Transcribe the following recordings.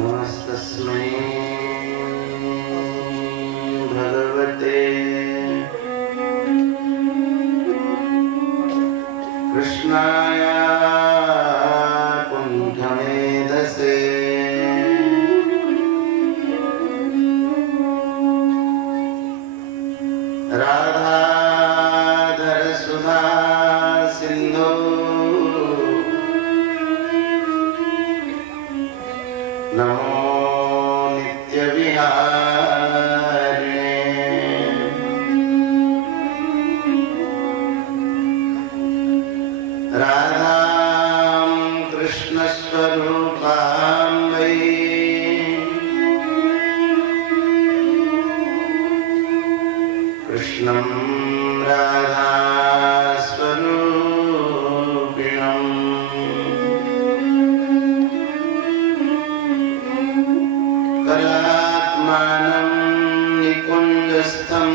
नमस्तस्मै भगवते कृष्णाय कुण्ठमेधसे राधाधर सुधा सिंधु नमो नित्यविहारिणे राधां कृष्णस्वरूपां वै कृष्णं राधास्वरूपिणम् कलात्मानं निकुञ्जस्थं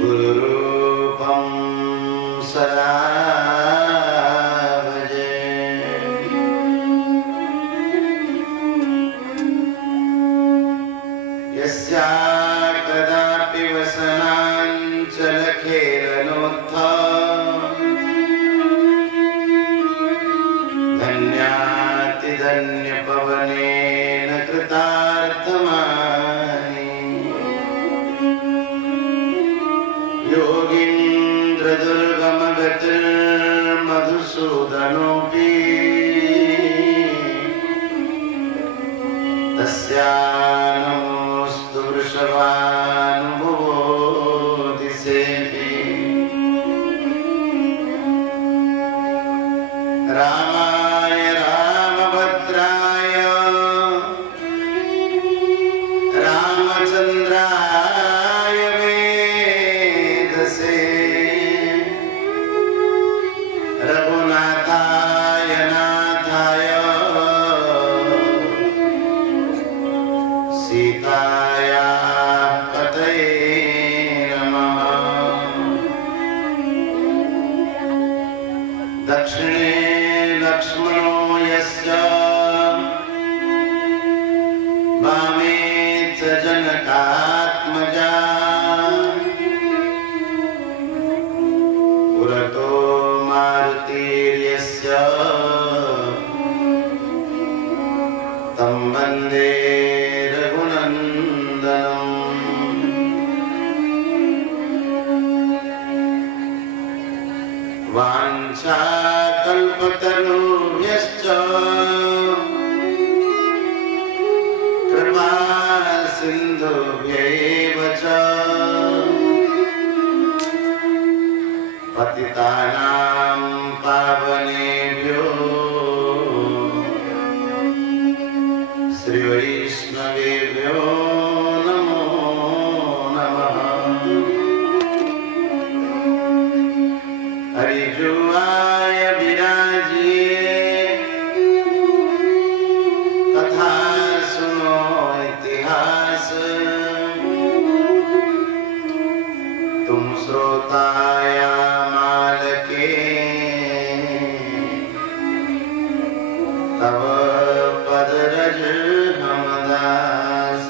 गुरुरूपं सदा भजे। यस्या कदापि वसनाञ्चलखेलनोत्था धन्यातिधन्यपवनेन कृतार्थमानि योगीन्द्रदुर्गमगतिर्मधुसूदनोऽपि तस्या नमोऽस्तु वृषभानुभवोऽतिसेऽपि रामाय रामभद्राय रामचन्द्राय वेधसे रघुनाथाय नाथाय सीताया पतये नमः। दक्षिणे लक्ष्मणो यस्य वामे च जनकात्मजा पुरतो मारुतिर्यस्य तं वन्दे रघुनन्दनम्। वाञ्छाकल्पतरुभ्यश्च कृपा सिन्धुभ्यैव च पतितानां पावनेभ्यो श्रीवैष्णवेभ्यो नमो नमः। हरिजुआय विराजिए कथा सुनो इतिहास तुम श्रोताया मालके तब पद रज हमदास।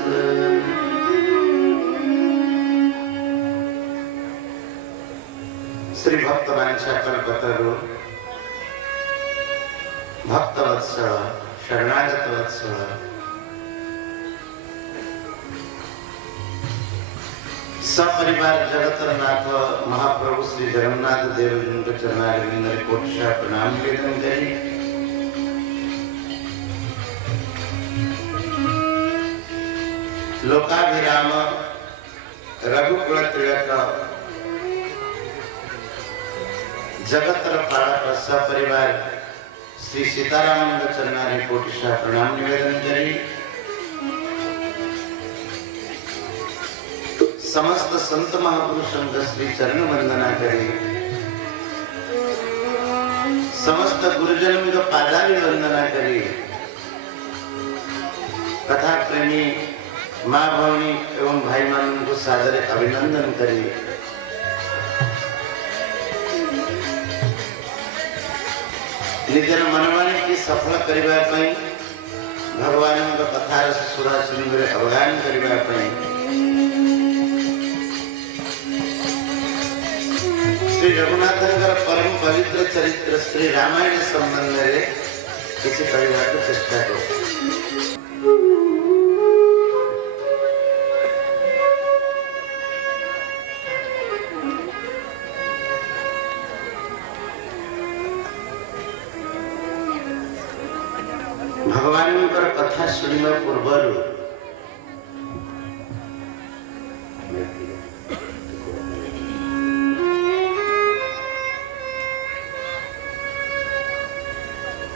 श्री भक्त वांछाकल्पतरु भक्तवत्सल शरणागत वत्सल सपरिवार जगतनाथ महाप्रभु श्री जगन्नाथ देव जिनके चरणारविंद कोटि प्रणाम निवेदन करी। लोकाभिराम रघुकुल तिलक जगतर पालक सपरिवार श्री सीताराम चरणारे कोटि प्रणाम निवेदन करी। समस्त संत महापुरुषों श्री चरण वंदना करी। समस्त गुरुजनों का पादावी वंदना करी। कथा प्रेमी माँ भवनी एवं भाई मान को सादर अभिनंदन करी। निजर मनवाणी की सफल करबा पई भगवान कथा सुरा सिंह अवगान करबा पई श्री रघुनाथ परम पवित्र चरित्र श्री रामायण संबंध में किसी कहवा को चेष्टा करो। भगवान कथा सुनिबा पूर्व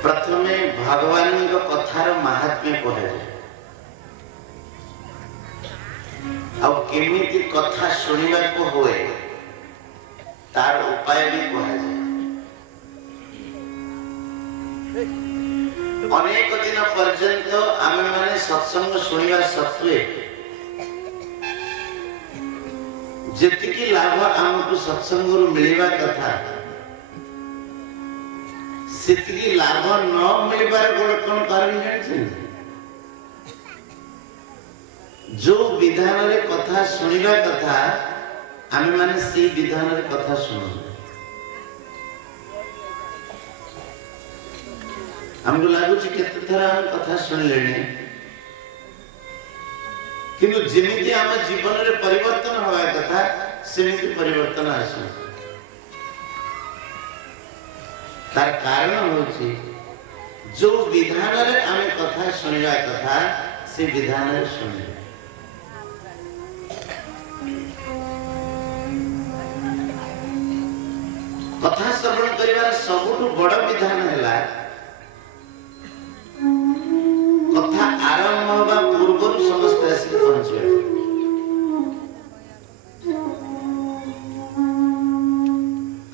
प्रथमे भगवान कथार महात्म्य कहे केमिति कथा सुनिबा को होए तार उपाय भी कहे। अनेक दिन पर्यंत आमे माने सत्संग सुनिबा सत्वे जेतिकी लाभ आमको सत्संग मिलवा कथा सेतिकी लाभ न मिलबार गोटे कौन कारण जान जो विधान रे कथा सुनिबा कथा आमे माने से विधान रे कथा सुनु हमको लागुच केते थरा हम कथा सुन लेनी किंतु जेमिति हम जीवन रे परिवर्तन होवा कथा सेमिति परिवर्तन आसे तार कारण होची जो विधान रे आमे कथा सुनिबा कथा से विधान रे सुनिबा कथा श्रवण करिवार सबुठु बड़ विधान हैला कथा आरंभ होगा पूर्व समस्त आसिक पहुंचे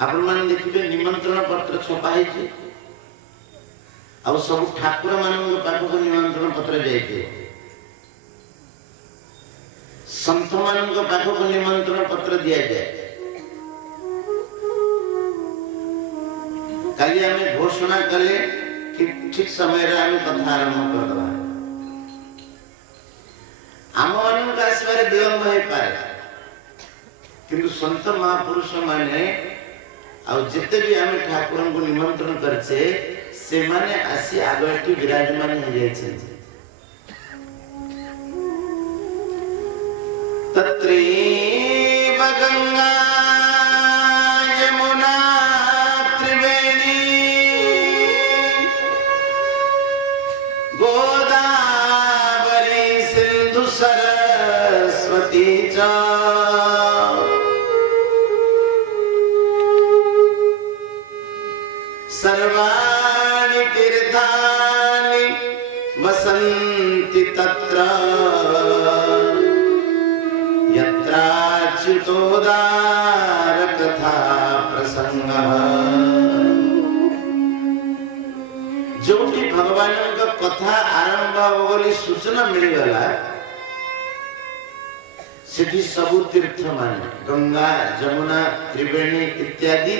आपण मान देखिबे निमंत्रण पत्र छपा है आ सब ठाकुर मान पाखक निमंत्रण पत्र जाइए संत मान पाखक निमंत्रण पत्र दिया जाए कल हमें घोषणा कले कि ठीक समय रे हमें कथा आरंभ कर दवा आम मान का आसबारे विलंब है पारे किंतु संत महापुरुष माने आ जिते भी हमें ठाकुर को निमंत्रण करछे से माने आसी आगठी विराजमान हो जाय छे तत्रेव गंगा यमुना त्रिवेणी गोदावरी सिंधु सरस्वती च सर्वाणि तीर्थानि वसन्ति तत्र यत्राच्युतोदार कथा प्रसंगः जोटी भगवान का कथा आरंभ होगली सूचना मिल गला सेठी सबु तीर्थ माने गंगा जमुना त्रिवेणी इत्यादि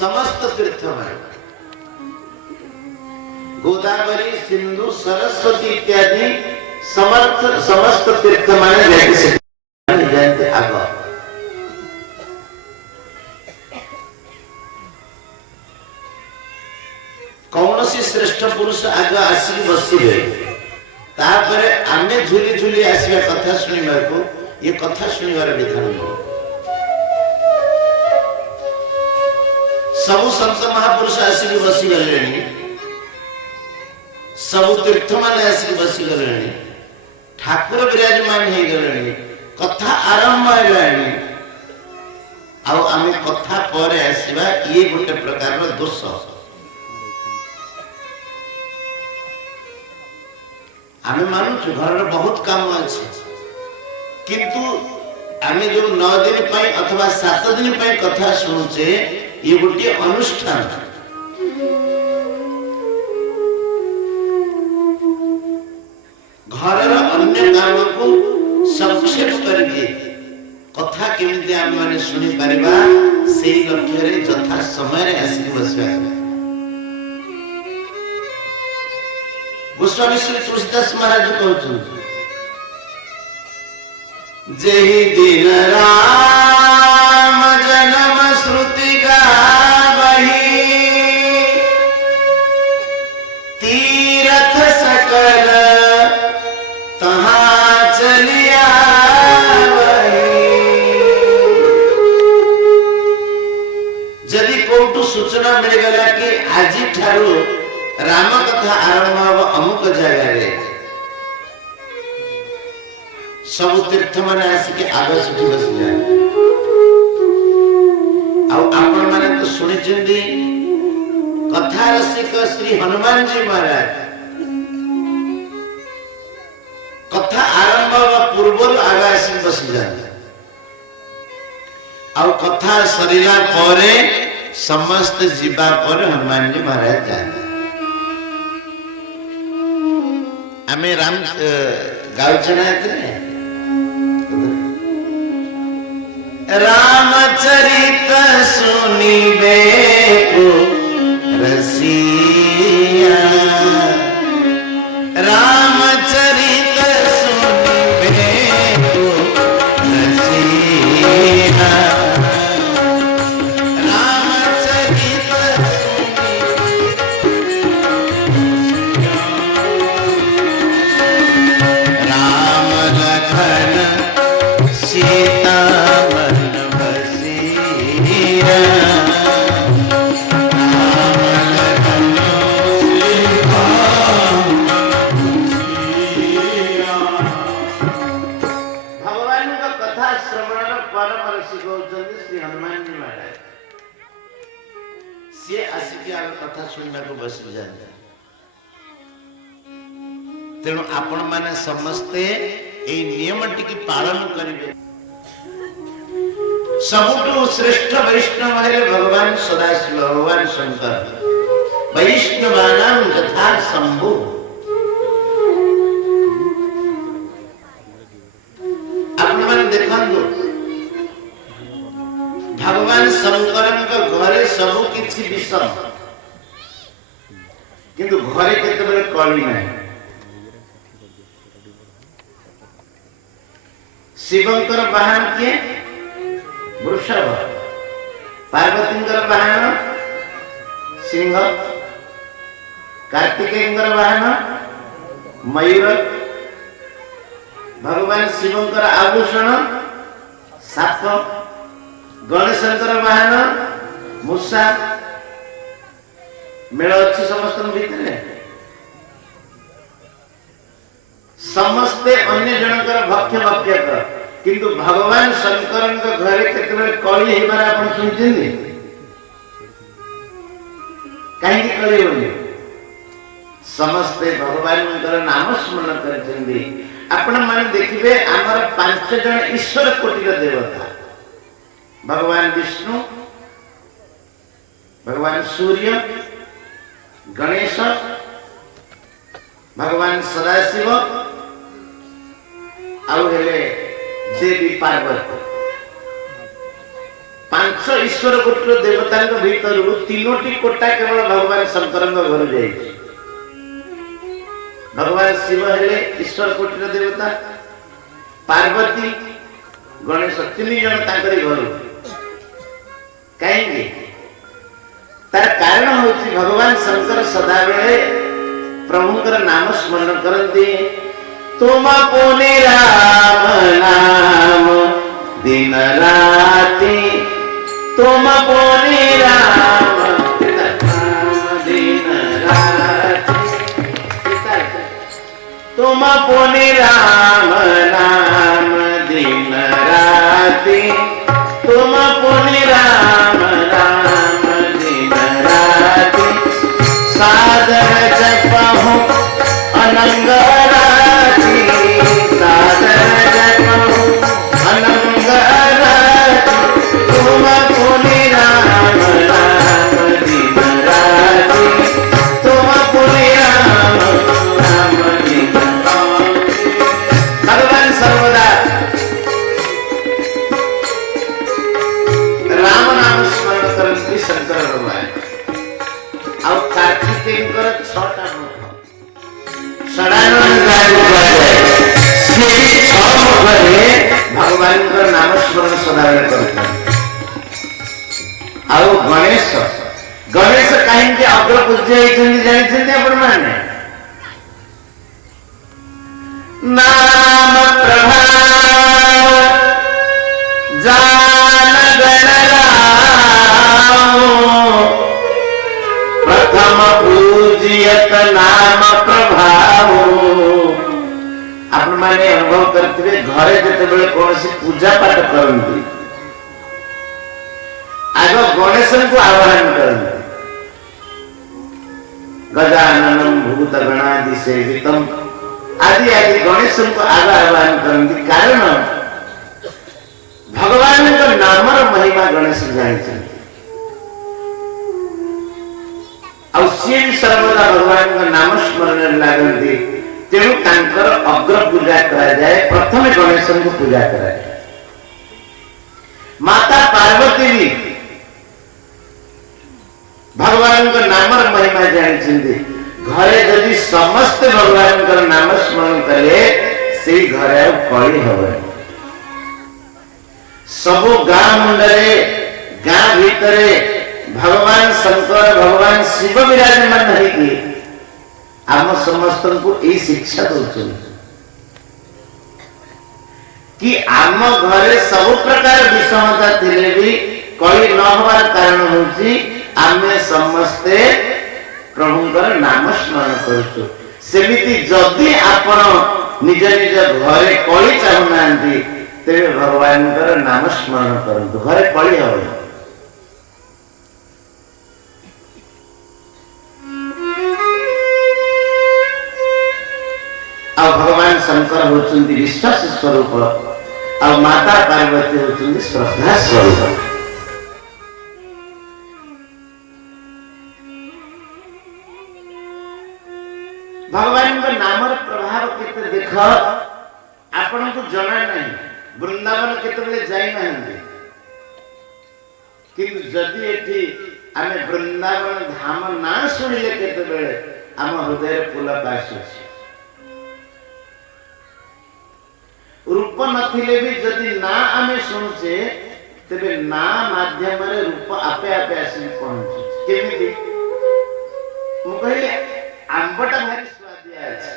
समस्त तीर्थ माने गोदावरी सिंधु सरस्वती इत्यादि समस्त तीर्थ माने जाते आग कौन सी श्रेष्ठ पुरुष आग आसिक बसिबे तापरे आमे झुली झुली आसीबा कथा सुनिबा को ये कथा सुनिबार विधान सब संत महापुरुष आसिक बसी गलेनी सब तीर्थ माने आसिक बसी गलेनी ठाकुर विराजमान हे गलेनी कथा आरंभ हेलानी आ आमे कथा परे आसीबा ये गोटे प्रकार रो दोष आमे मानु घर बहुत काम अछि किंतु आमे जो 9 दिन पई अथवा 7 दिन पई कथा सुनुचे ये गोटे अनुष्ठान घर अन्य काम को संक्षेप करके कथा केमिति आम माने सुनि परिबा सेही लक्ष्य रे यथा समय रे आसी बसबा गोस्वामी श्री तुलसीदास महाराज कहते जेहि दिन राम जन्म श्रुति गावहि तीरथ सकल तहाँ चलिया जदि कोटू सूचना मिलगला कि आज ठारू राम कथा आरंभ हम अमुक जगह सब तीर्थ मैंने आसिक आगे सुठी बस जाए आपण मैंने तो शुणी कथा रसिक श्री हनुमान जी महाराज कथा आरंभ पूर्व आगे आसिक बस जाए कथा सरिला परे समस्त जीवा पर हनुमान जी महाराज जाते आमे राम गाउचना रामचरित सुनिबे को रसिया रामचरित सुनिबे को रसिया रामचरित राम लखन सीता कथा सुनने को बस जाए तेणु आपण माने समस्ते ए नियम टिकी पालन करिवे सबुठु श्रेष्ठ वैष्णव है भगवान सदाशिव भगवान शंकर वैष्णवानां यथा शंभु आपण माने देखंदो भगवान शंकरन का घरे सब किछि विषम किंतु घरे केतबेले कली नाही शिवंकर वाहन किए वृषभ पार्वतींकर वाहन सिंह कार्तिकेयंकर वाहन मयूर भगवान शिवंकर आभूषण साप गणेशंकर वाहन मूषा मेल अच्छी समस्त भीतर समस्ते अन्य जनकर भक्ष्य भक्षक किंतु भगवान शंकर घरे केतबेले कली हेबार आपण सुनिथिले कहीं कली होनी समस्ते भगवान नाम स्मरण करछन्ती आपण माने देखिबे हमर 5 जन ईश्वर कोटिर देवता भगवान विष्णु भगवान सूर्य गणेश भगवान सदाशिव आउ हेले देवी पार्वती 5 ईश्वर कोटिर देवता भीतर 3टी कोटा केवल भगवान शंकर घर जाए भगवान शिव हेले ईश्वर कोटिर देवता पार्वती गणेश 3 जन तांकरी घर कहीं तार कारण होची भगवान शंकर सदा बेले प्रभुंकर नाम स्मरण करते तुम पुनि राम नाम दिन राति तुम पुनि राम दिन राति तुम पुनि राम नाम दिन राति तुम पुनि राम नाम दिन राति सादर जपहु अनंग राति सादर जपहु अनंग राति तुम पुनि राम नाम दिन राति तुम पुनि राम नाम दिन राति भगवान सर्वदा राम नाम स्मरण करती शंकर भगवान और कार्तिकेयंकर 6टा मुख भगवान नाम स्मरण सदाबेले करते। गणेश गणेश कहीं अग्र पूज्य जानते आपण माने नाम प्रभाव जान गणराम प्रथम पूजियत नाम प्रभाव। आपण माने अनुभव करथिबे घरे जते बेले कोनसी पूजा पाठ करंती आगो गणेशन को आह्वान करंती गजाननम भूतगणादि सेवितम आदि आदि गणेशन को आह्वान करंती कारण भगवान का नामर महिमा गणेश जानिछन और सी सर्वदा भगवान का नाम स्मरण लागंती तेणु तांकर अग्र पूजा करा जाए प्रथम गणेश को पूजा करा जाए। माता पार्वती भी भगवान का नामर महिमा जानिछन्ती घरे यदि समस्त भगवान का नाम स्मरण करे से घरे कली हबे सबु गाँ मुंडरे गाँ भीतरे भगवान शंकर भगवान शिव विराजमान है आम समस्त को यही शिक्षा दौन कि आम घरे सब प्रकार विषमता थिले भी कली न होवार कारण होची आमे समस्ते प्रभुंकर नाम स्मरण करूछु। सेमिति जदि आपण निज निज घरे कली चाहुनांती तेरे भगवान नाम स्मरण करंतु घरे कली हबे। भगवान शंकर होचुंदी विश्वास स्वरूप और माता पार्वती होचुंदी श्रद्धा स्वरूप। भगवान का नामर प्रभाव केते देख आपण को जना नहीं वृंदावन केते जाई नहीं किंतु जदि एठी आमे वृंदावन धाम ना सुनिले केते बेले आम हृदय पुलक आसुछि। रूप नथिले भी जदि ना आमे सुनचे तबे ना माध्यम रे रूप आपे आपे आसी पहुंचे केमिति मु कहले आंबटा भारी स्वादिया अछि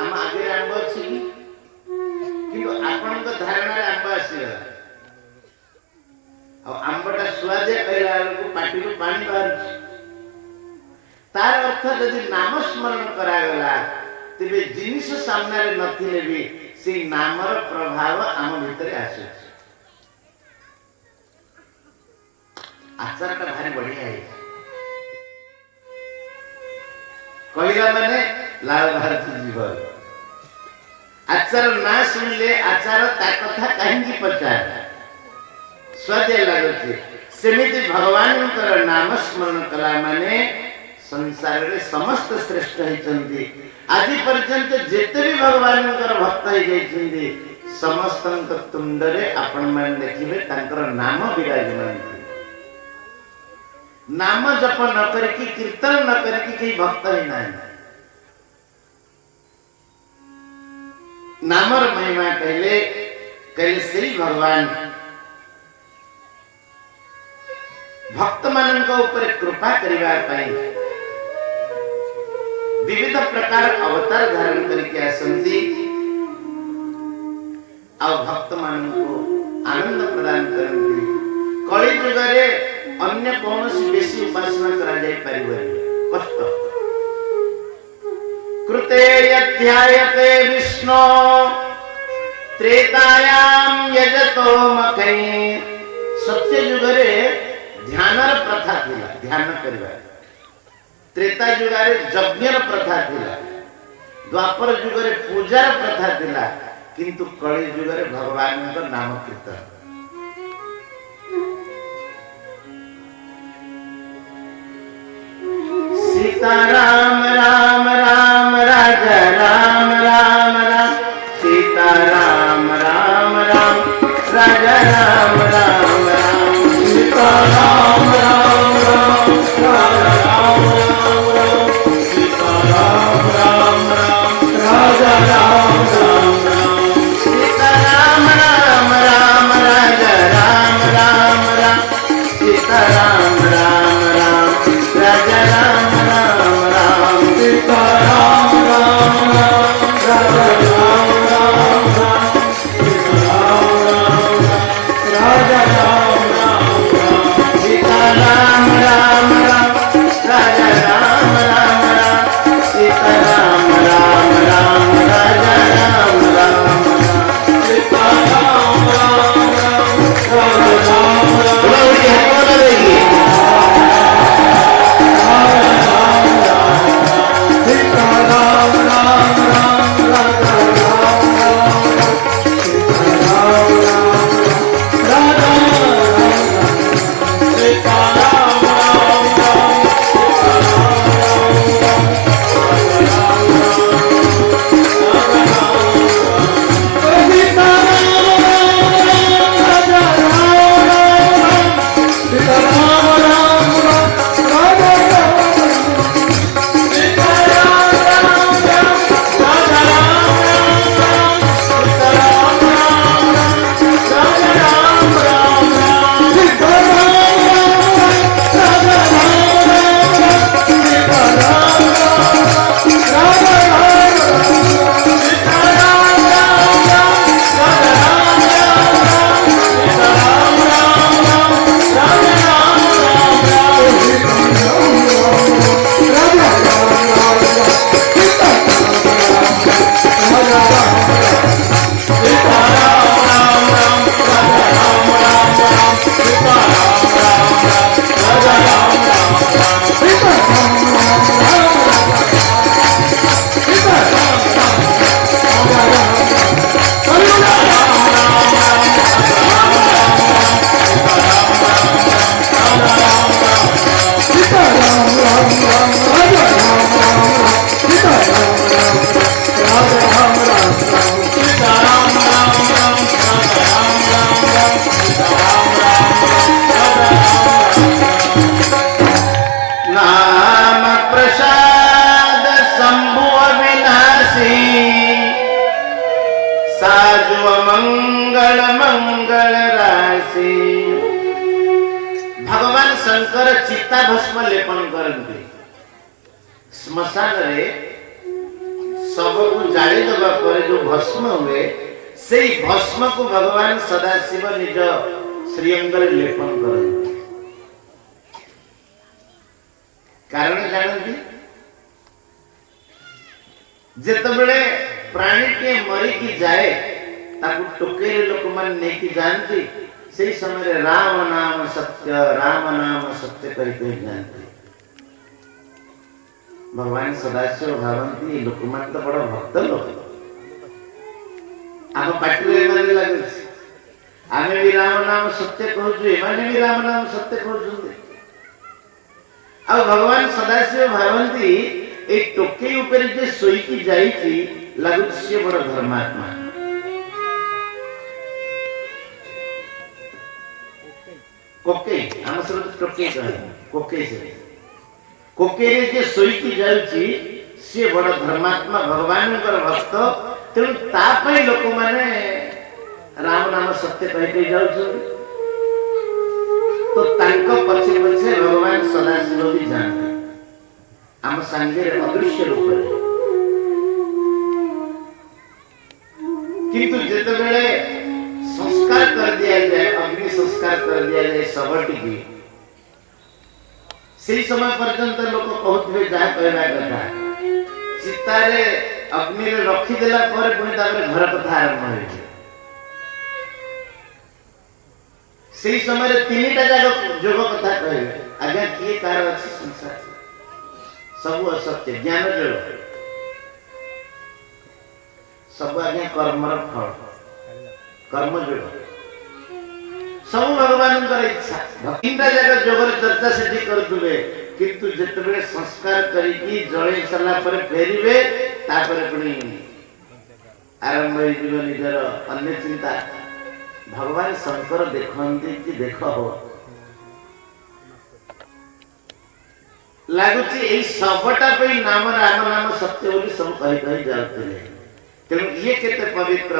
आम आगे आंब अछि किंतु आपण को धारणा रे आंब आसीला आ आंबटा स्वादिया कहला को पाटी रो पानी बाहर तार अर्थ यदि नाम स्मरण करा गला तेबे जिनिस सामने रे नथिले भी से नामर प्रभाव आम भीतर आसे। आचारटा भारी बढ़िया है कहला माने लाल भारत जीवन आचार ना सुनले आचार ता कथा कहीं पचार स्वाद्य लागुचे सेमिति भगवान नाम स्मरण कला माने संसार रे समस्त श्रेष्ठ होइचंती। आज पर्यंत जेते भी भगवान भक्त हो समस्त तुंडरे आपण मान देखिबे तांकर नाम विराजमान नाम जप न करके कीर्तन न करके कई भक्त ही नहीं नामर महिमा कहले कहले श्री भगवान भक्त मानन ऊपर कृपा करिवा पाई विविध प्रकार अवतार धारण करके आसंती और भक्त मान को आनंद प्रदान करती। कली युग रे अन्य कौन सी बेसी उपासना करा जाय परिबरी कष्ट कृते अध्यायते विष्णु त्रेतायाम यजतो मखै सत्य युग रे ध्यान प्रथा थिला ध्यान करबा त्रेता युग रे यज्ञ प्रथा थिला द्वापर युग रे पूजा प्रथा थिला किंतु कली युग रे भगवान का नाम कीर्तन सीता राम राम राम राजा राम राम राम सीता राम राम राम राजा राम राम राम सीता राम राम राम राजा राम राम भगवान शंकर चिता भस्म लेपन करते श्मशान रे सब को जाली दबा पर जो भस्म हुए से भस्म को भगवान सदाशिव निज श्रीअंग रे लेपन करते। कारण जानती जेतबेले प्राणी के मरी की जाए ताकू टोके लोक मान नेकी जानती से समय राम नाम सत्य कहते जानते। भगवान सदाशिव भावती लोक मान तो बड़ा भक्त लोक आम पाटी लगे आम भी राम नाम सत्य कहूँ एमाने भी राम नाम सत्य कहते। आ भगवान सदाशिव भावती ए टोके ऊपर जे सोईकी जाईची लगुच से बड़ धर्मात्मा। कोके हम सब टोके कहे कोके से कोके रे जे सोईकी जाईची से बड़ धर्मात्मा भगवान कर भक्त तेणु ता पई लोक माने राम नाम सत्य कहि के जाउछ। तो तांको पछे पछे भगवान सदाशिव भी जानते आम संगे अदृश्य रूप रे किंतु जेतेबेले संस्कार कर दिया जाए अग्नि संस्कार कर दिया जाए सबटी की से समय पर्यंत लोक कहते जा कहना कथा चितारे अग्नि रे रखी देला पर पुणी तापर घर कथा आरंभ होई से समय रे तीनटा जाग जोग कथा कहबे आज्ञा किए कार अछि संसार सब असत्य ज्ञान जोग सब आज्ञा कर्मर फल कर्म जोग सब भगवान इच्छा तीनटा जगह जोगर चर्चा से करुवे किंतु जिते संस्कार करी जड़े सारा पर फेरवे पुणी आरंभ हो निजर अन्य चिंता। भगवान शंकर देखते कि देख हो लगुच सबटा नाम राम नाम सत्य बोली सब कही जाते तेणु ये केते पवित्र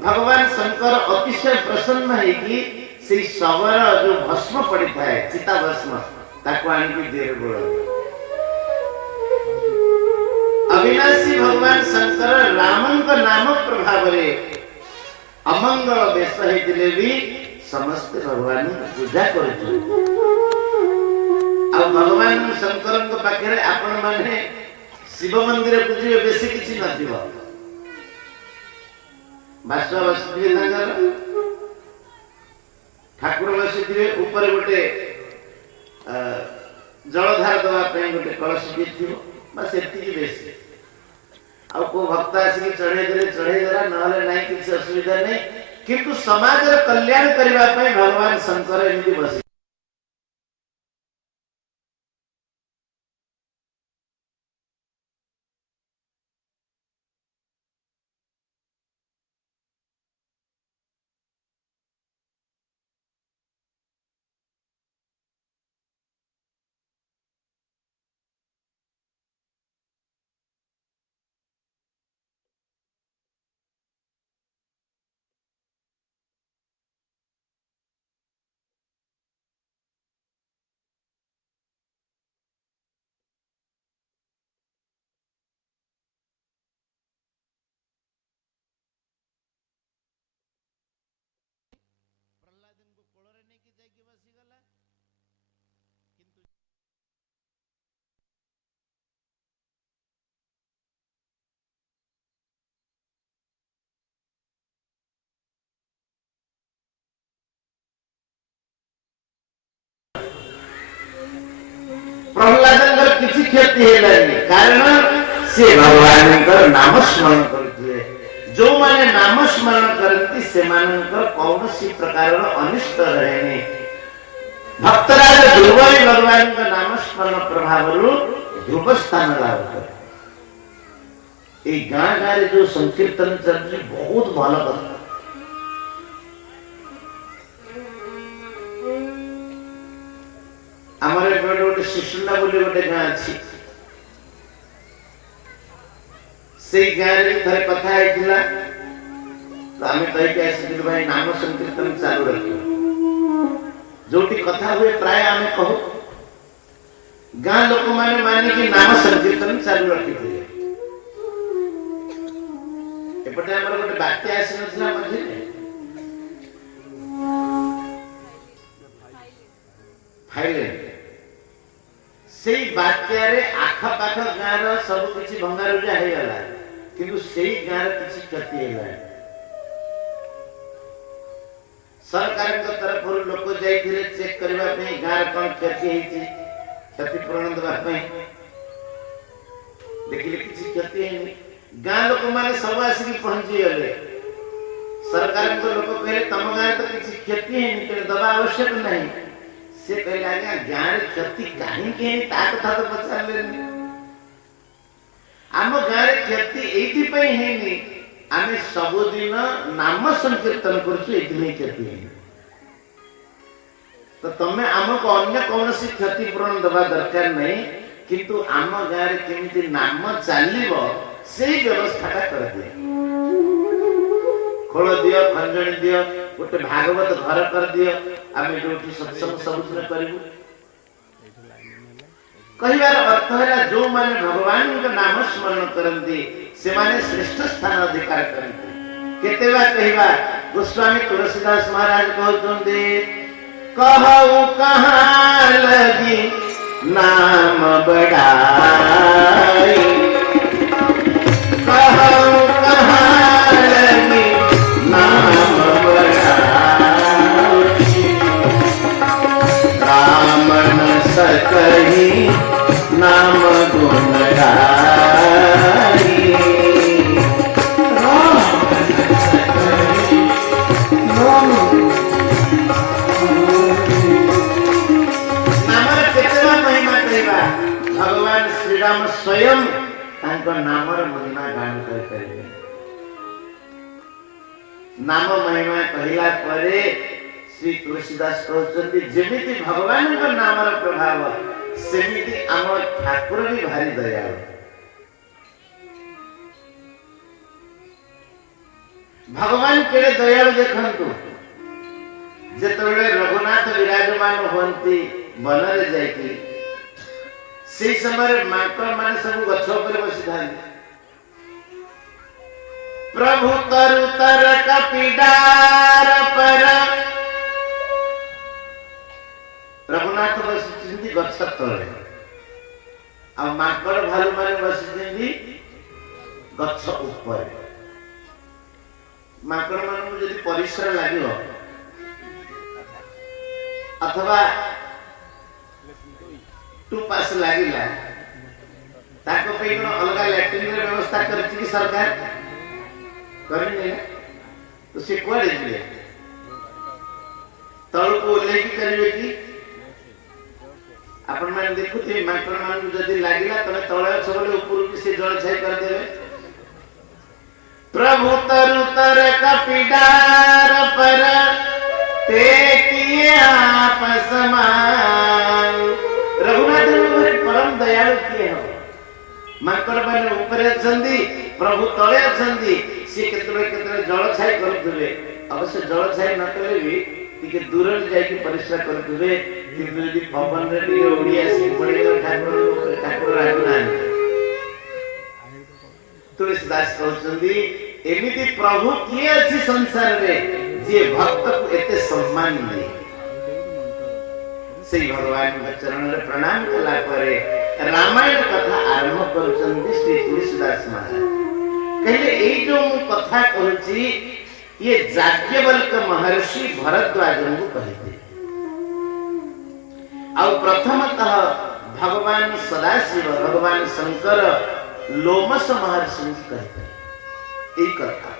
भगवान शंकर अतिशय प्रसन्न है से शवर जो भस्म पड़ी था चिता भस्म ताको आनी देर बोल अविनाशी भगवान शंकर रामन का नाम प्रभाव रे अमंगल वेश होते भी समस्त भगवान पूजा कर भगवान शंकर पाखे आपण माने शिव मंदिर पूजे बेसी किसी नथिबा बासुआ बसुए ठाकुर बसुए ऊपर गोटे जलधार दवाई गोटे कलश थी बस एति बेसी आ को भक्त आसिक चढ़ेदेला ना किसी असुविधा नहीं किंतु समाज कल्याण करने भगवान शंकर एमती बस प्रहलाद किसी क्षति है कारण से भगवान नाम स्मरण करते जो माने नाम स्मरण करती से कौन सी प्रकार अनिष्ट रहे भक्तराज ध्रुव भगवान का नाम स्मरण प्रभाव ध्रुव स्थान लाभ कर गाँ गाँव जो संकीर्तन चलती बहुत भल कथा आमर गोटे शिशुंडा बोली गोटे गाँ अच्छी से गाँव में थे कथा है तो आम कहीकि आस भाई नाम संकीर्तन चालू रख जो कथा हुए प्राय आम कहू गाँ लोक मैंने मानिकी नाम संकीर्तन चालू रखी एपटे आमर गोटे बात्या आसी नथिला मझिरे फाइलेंट से बात्यारे आखा पाख गाँव सब किसी भंगारुजा हो गला किंतु से गाँव किसी क्षति है सरकार तरफ लोक जाइए चेक करने गाँव कौन क्षति होती क्षतिपूरण देवाई देखिले किसी क्षति है गाँ लोक मैंने सब आसिक पहुंची गले सरकार लोक कहले तुम गाँव तो किसी क्षति है दबा आवश्यक नहीं से कहले आज्ञा गाँव क्षति कहीं कथा तो पचारे आम गाँव क्षति ये आम सबुदिन नाम संकीर्तन करती है तो तुम्हें आमको अन्य कौन सी क्षतिपूरण दबा दरकार नहीं किंतु आम गाँव केमी नाम चलो से व्यवस्था कर दिए खोल दियो खंजणी दियो गोटे भागवत घर कर दियो आम जो सत्संग सबुदिन करूँ कहबार अर्थ है जो माने भगवान का नाम स्मरण करती से माने श्रेष्ठ स्थान अधिकार करती केते बार कहबा गोस्वामी तुलसीदास महाराज कहते कहू कहाँ लगी नाम बढ़ाई कहू कहाँ लगी नाम बढ़ाई राम न सकही नाम गुण गाई भगवान श्री राम स्वयं नामर महिमा गान कर नाम महिमा कहला परे श्री तुलसीदास कहते जमीती भगवान का नामर प्रभाव सेमिति आम ठाकुर भी भारी दयालु भगवान केड़े दयालु देखंतु जेतबेले रघुनाथ विराजमान होंती बनरे जाइकी से समय माकड़ माने सब गछ ऊपर बसी थांती प्रभु तरु तर कपिडार पर रघुनाथ बसी गछ तले आ माकड़ भालू माने बसी गछ ऊपर माकड़ मान जदि परिश्रम लागियो अथवा टू पास लागिला ताको पे कोनो अलग लैट्रिन रे व्यवस्था करछि कि सरकार करनी है तो से कोड़े दिले तळ को लेकी करबे कि अपन मान देखुथि मास्टर मान जदि लागिला तने तळे सबले ऊपर कि से जल छाई कर देबे प्रभु तरु तर कपिडार पर ते किए आप समान रघुनाथ परम दयालु किए हो माकड़ माने ऊपर अछंदी प्रभु तळे अछंदी से केतरे जल छाई करथुबे अवश्य जल छाई न करे भी टिके दूर जाई के परिश्रम करथुबे किंतु यदि पवन रे टिके ओडिया से पड़ेगा ठाकुर राजुना तुलसीदास कहउछंदी एमिति प्रभु किए अछि संसार रे जे भक्त को एते सम्मान दे से भगवान के चरण रे प्रणाम कला परे रामायण कथा आरंभ करछन्ति श्री तुलसीदास महाराज कहले ए जो कथा कहछि ये याज्ञवल्क महर्षि भरद्वाज को कहते आ प्रथमतः भगवान सदाशिव भगवान शंकर लोमस महर्षि कहते एक कथा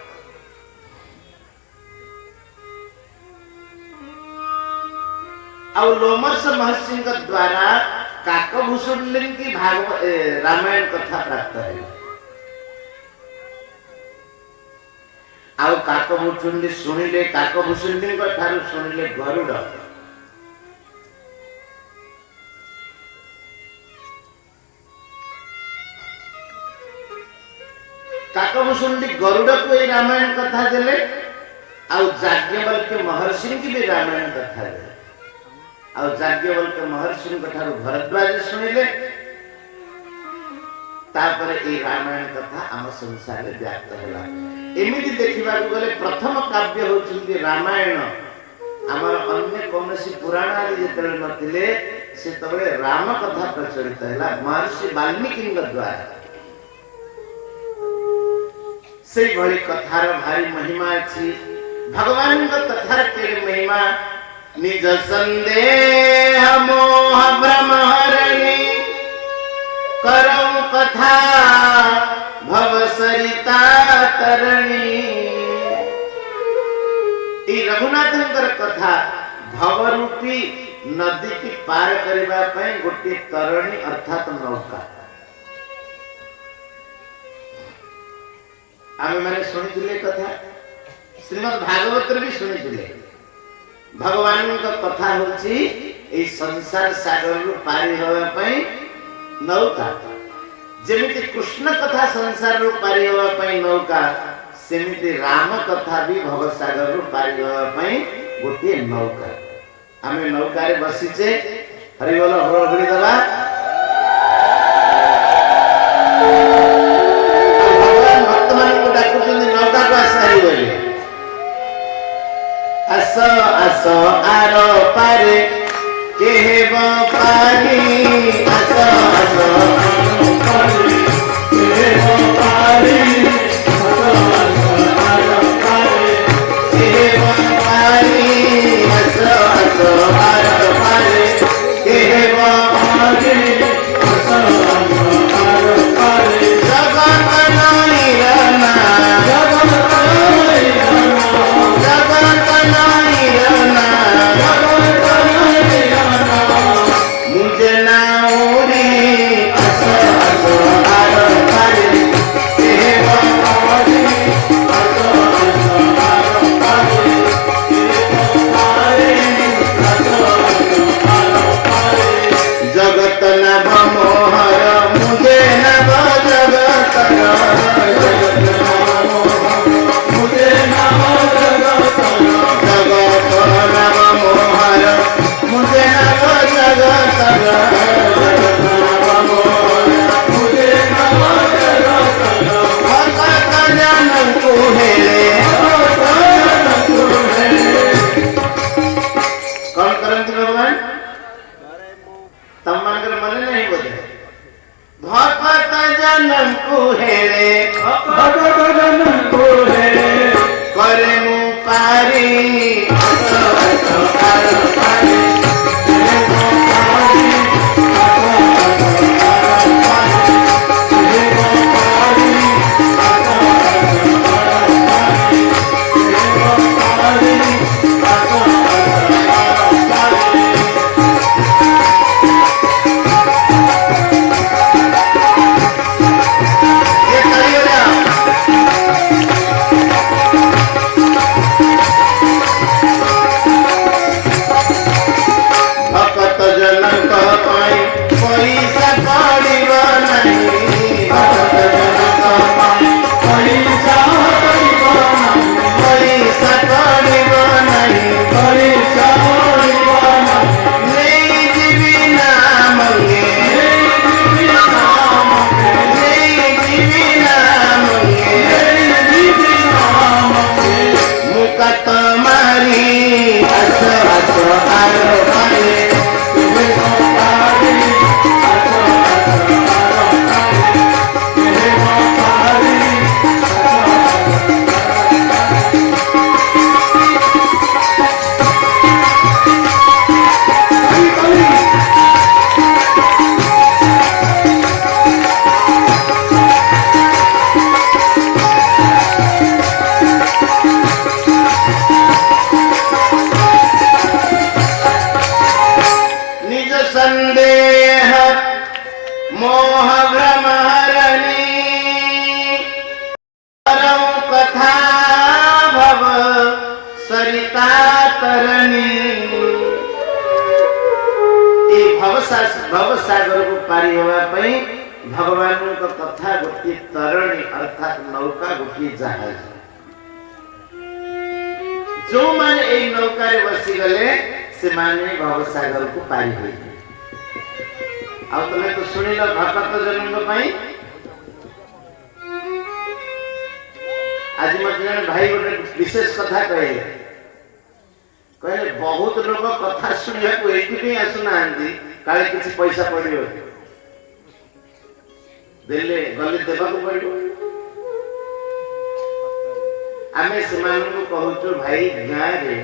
और लोमस महर्षि का द्वारा काकभूषण की भागवत रामायण कथा प्राप्त है आउ काकभूषण शुणिले काकभूषण ठारू शुणिले गरुड़ काकभूषण गरुड़ को ये रामायण कथा देले आउ याज्ञवल्क्य महर्षि की भी रामायण कथा देले ଆଉ ଯାଜ୍ଞବଲ୍କ୍ୟ महर्षि भरद्वाज शुणिले तापर ए रामायण कथा आम संसार में व्याप्त होला। एमिति देखिबा गले प्रथम काव्य होउछि रामायण। आमर अन्य कौनसी पुराण आदि जेतले नथिले से तबे राम कथा प्रचलित हैला महर्षि वाल्मीकि द्वारा। से भली कथार भारी महिमा अछि। भगवान का कथार के महिमा निज संदेह मोह भ्रम हरणी करम कथा भव सरिता तरणी। ई रघुनाथंकर कथा भवरूपी नदी की पार करबा पई गोटे तरणी अर्थात नौका। आमे माने सुनिथिले कथा श्रीमद् भागवत भी सुनिथिले। भगवान का कथा होछि ए संसार सागर रु पारी होबा पई नौका। जेमिति कृष्ण कथा संसार रु पारी होबा पई नौका सेमिति राम कथा भी भवसागर रु पारी होबा पई गोटे नौका। आमे नौका रे बसिचे हरि बोल हरि दबा। भगवान भक्त मान को डाकुचंदी नौका को आसारी बोली आस आस आर पारे केहेब पारी आस आस आर पारे केहेब पारी आस आस आर पारे केहेब पारी आस आस आर पारे केहेब पारी आस आस आर पारे जगत नाई रना जगत नाई रना जगत नाई रना जगत नाई रना मुझे ना उरी आस आस आर पारे केहेब पारी आस आस आर पारे केहेब पारी आस आस आर पारे जगत नभ मोहर मुझे नभ जगत जगत नभ मोहर मुझे नभ जगत जगत नभ मोहर मुझे नभ जगत जगत नभ मोहर मुझे नभ जगत भगत जन कुहेले भगत जन कुहेले। कौन करंती भगवान तम मानकर मन नहीं बोले भगत जनम कुहेले भगत जनम कुहेले करे मु पारी आस आस आर पारी करे मु पारी आस आस आर पारी करे मु पारी आस आस आर पारी करे मु पारी आस आस आर पारी। ये करियो ना भगत जनक पाई पैसा पड़िब नहीं भगत जनक पाई पैसा पड़िब नहीं पैसा पड़िब नहीं पैसा पड़िब नहीं नहीं जीवी ना मंगे नहीं जीवी ना मंगे नहीं जीवी ना मंगे नहीं जीवी ना मंगे मुका तुम्हारी आस आस आर पारे केहेब पारी आस आस आर पारे केहेब पारी निज संदेह मोह भ्रम हरणी परम कथा भव सरिता तरणी। ए भवसागर को पारी होगा पई भगवान को कथा गोटे तरणी अर्थात नौका गोटे जहाज। जो माने ए नौका रे बसी गले से माने भवसागर को पारी होई आ तमे तो सुनिल भक्त जनक पई आज मत भाई गोटे विशेष कथा कहले बहुत लोग कथा सुनिया को एठी आसुना काले किसी पैसा पड़ियो देले गले देबा को पड़ियो आमे समान को कहूचो भाई गाँ रे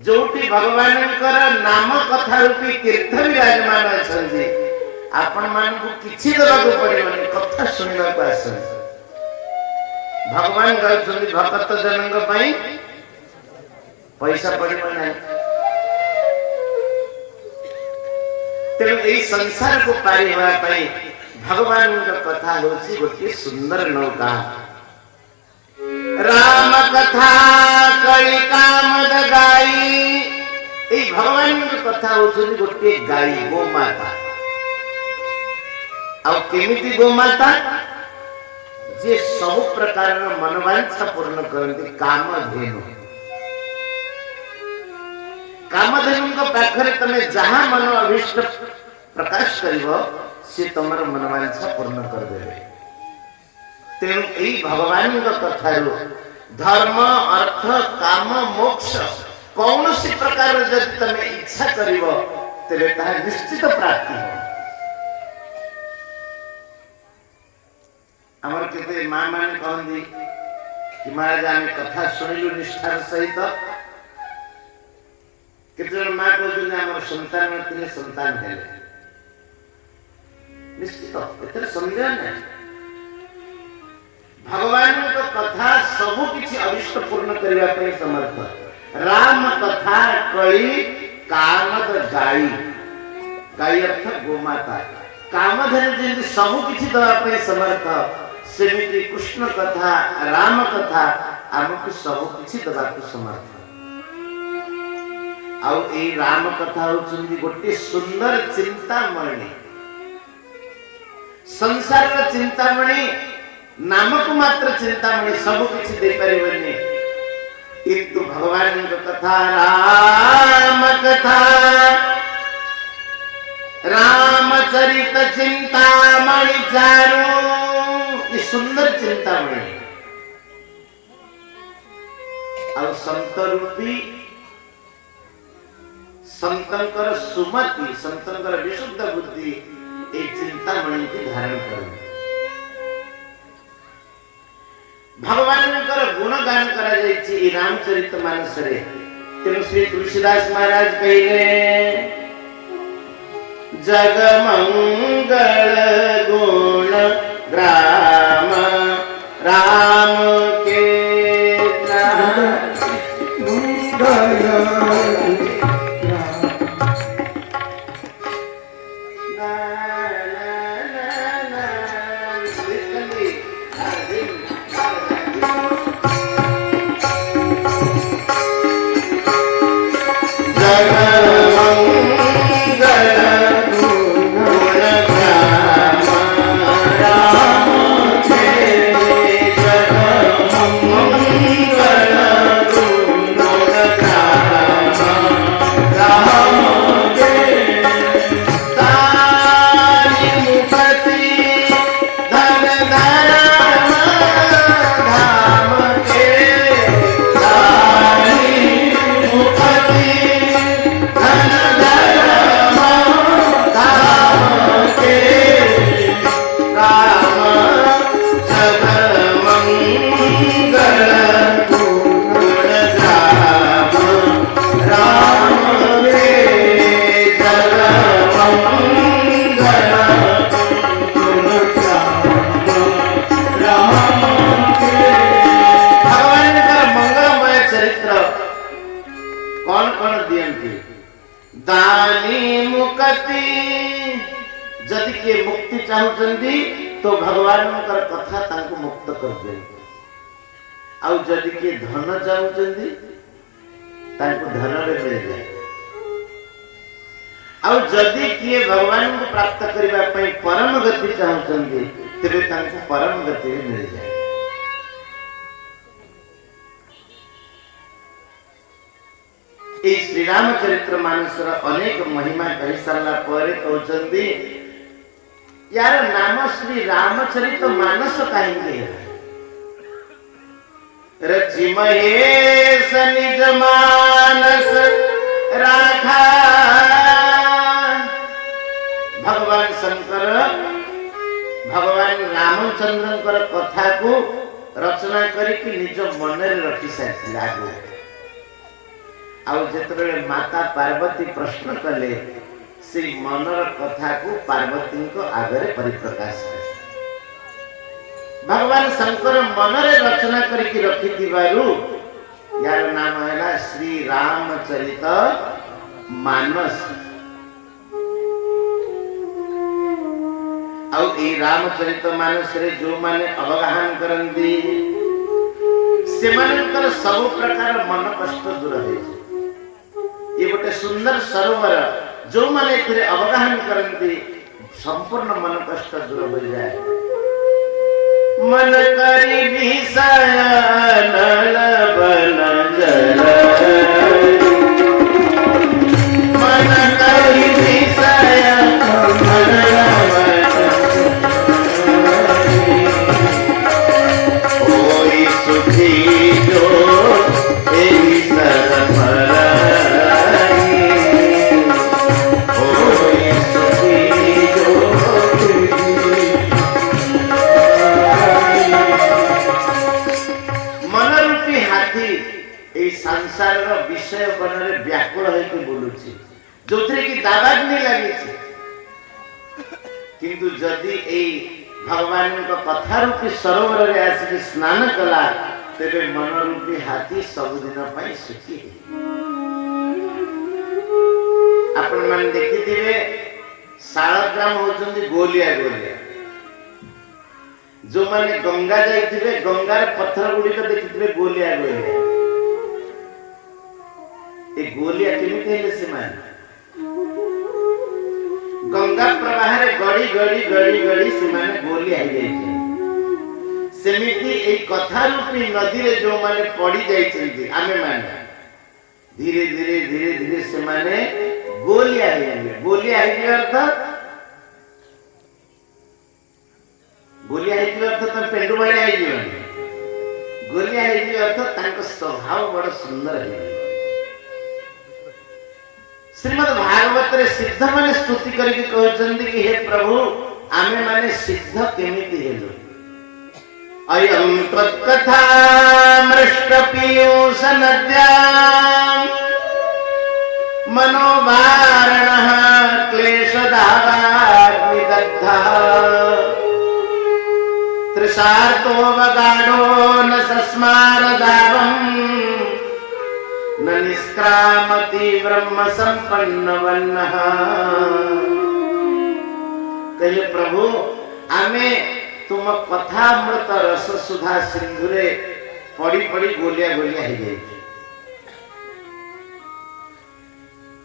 जोटी भगवानंकर नाम कथा रूपी तीर्थ विराजमान अछंती आपण मान को किछि देबा को पड़ियो कथा सुनिबा को आसन भगवान कहउछंती भक्त जनक पई पैसा पड़िबो नै तेणु एई संसार को पारी होया पई भगवान का कथा होची गोटे सुंदर नौका राम कथा कली कामद गाई ए भगवान की कथा होची गोटे गाई गो माता आ केमिति गो माता जे सब प्रकार मनोवांछा पूर्ण करती कामधेनु कामधेनु पाखरे तमे जहां मन अभिष्ट प्रकाश करिवो से तमर मनोवांछा पूर्ण कर देबे तेणु एई भगवान का कथारू धर्म अर्थ काम मोक्ष कौन सी प्रकार जब तमे इच्छा करिवो तेरे ताहा निश्चित प्राप्ति हो हमर केते मां माने कहंदी कि महाराज आमे कथा सुनिलु निष्ठार सहित केते मां कहउछन हमर संतान नथिले संतान हेले निश्चित एते संदेह नै भगवान को कथा सब किछि अविष्ट पूर्ण करबा पय समर्थ राम कथा कली कामद गाई गाई अर्थ गोमाता कामधेनु जे सब किछि दवा पय समर्थ सेमिति कृष्ण कथा राम कथा हमको सब किछि दवा को समर्थ आउ ए राम कथा होचंदी गोटे सुंदर चिंतामणि संसार चिंतामणि नाम को मात्र चिंतामणि सब किछि दे परिबनी किंतु भगवान की कथा राम कथा रामचरित चिंतामणि चारु ये सुंदर चिंतामणि और संत रूपी संतंकर सुमति संतंकर विशुद्ध बुद्धि ए चिंतामणि की धारण करें भगवान गुणगान करा जाइछि रामचरित मानस रे तेनु श्री तुलसीदास महाराज कहिले जग मंगल गुण ग्राम राम के जदि के मुक्ति चाहते तो भगवान कथा तांको मुक्त कर दे आउ जदि के धन चाहते तांको धन रे मिल जाए आउ जदि के भगवान को प्राप्त करबा पई परम गति चाहते तेरे तांको परम गति मिल जाए ए श्री रामचरित्र मानसर अनेक महिमा कहि सारला परे कहउचंदी यार नाम श्री रामचरित मानस काहे रचि महेश निज मानस राखा। भगवान शंकर भगवान रामचंद्र कथा को रचना करिकि निज मन रे रखि साथि लागो। आउ जेतबे माता पार्वती प्रश्न कले से मनर कथा को पार्वती को आगरे परिप्रकाश करे। भगवान शंकर मन रे रचना करिकि रखि दिबारु यार नाम हैला श्री रामचरित मानस। आउ ए रामचरित मानस रे जो माने अवगाहन करंदी से मानकर सब प्रकार मन कष्ट दूर होई। ये गोटे सुंदर सरोवर जो माने एथिरे अवगाहन करंदी संपूर्ण मन कष्ट दूर हो जाए। मन करी विषय नलबन जल मन करी विषय ओई सुखी जो एही सरफराई ओई सुखी जो मनरूपी हाथी ए संसार विषय बनरे व्याकुल होइके बोलुछि जोथरे की दावाग्नि लागिछि। किंतु जदि ए भगवान को कथा रूपी सरोवर रे आसी स्नान कला तेरे मनरूपी हाथी सब दिन पई सुखी। आपण मन देखिथिबे शालग्राम होचंदी गोलिया गोलिया जो माने गंगा जाइथिबे गंगार पत्थर गुडी को देखिथिबे गोलिया गोलिया। ए गोलिया केमिति हेले से माने गंगा प्रवाह रे गड़ी गड़ी गड़ी गड़ी से माने गोलिया हो जाइछे। सेमिति ए कथा रूपी नदी रे जो माने पड़ी जाइछन्ती आमे माने धीरे धीरे धीरे धीरे से माने गोलिया हो जाइए। गोलिया हो अर्थ गोलिया हो अर्थ तो पेंडु बळिया हो जीवन। गोलिया हो अर्थ तांको स्वभाव बड़ सुंदर है। श्रीमद् भागवत रे सिद्ध माने स्तुति करके कहउचंदी कि हे प्रभु आमे माने सिद्ध केमिति हेलो। अयं तत्कथा मृष्ट पीयूष नद्यां मनोभारणः क्लेशदावाग्निदग्धः त्रिशार्तो वगाढो न सस्मारदावम् न निष्क्रामति ब्रह्म संपन्न वन्नः। कहे प्रभु आमे तुम कथामृत रस सुधा सिंधुरे पड़ी पड़ी गोलिया गोलिया हो जाए।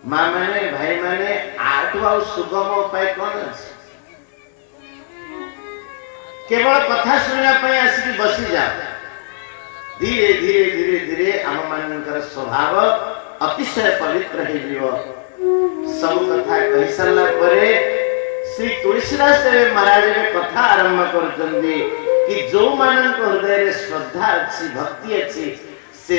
माँ माने भाई माने आठ आउ सुगम उपाय कौन अछि? केवल कथा सुनना पाए आसिक बसी जाओ। धीरे धीरे धीरे धीरे आम मानकर स्वभाव अतिशय पवित्र हो जीव। सब कथा कहि सारला परे श्री तुलसीदास महाराज ने कथा आरंभ करचंदी कि जो मानन को हृदय रे श्रद्धा अछि भक्ति अछि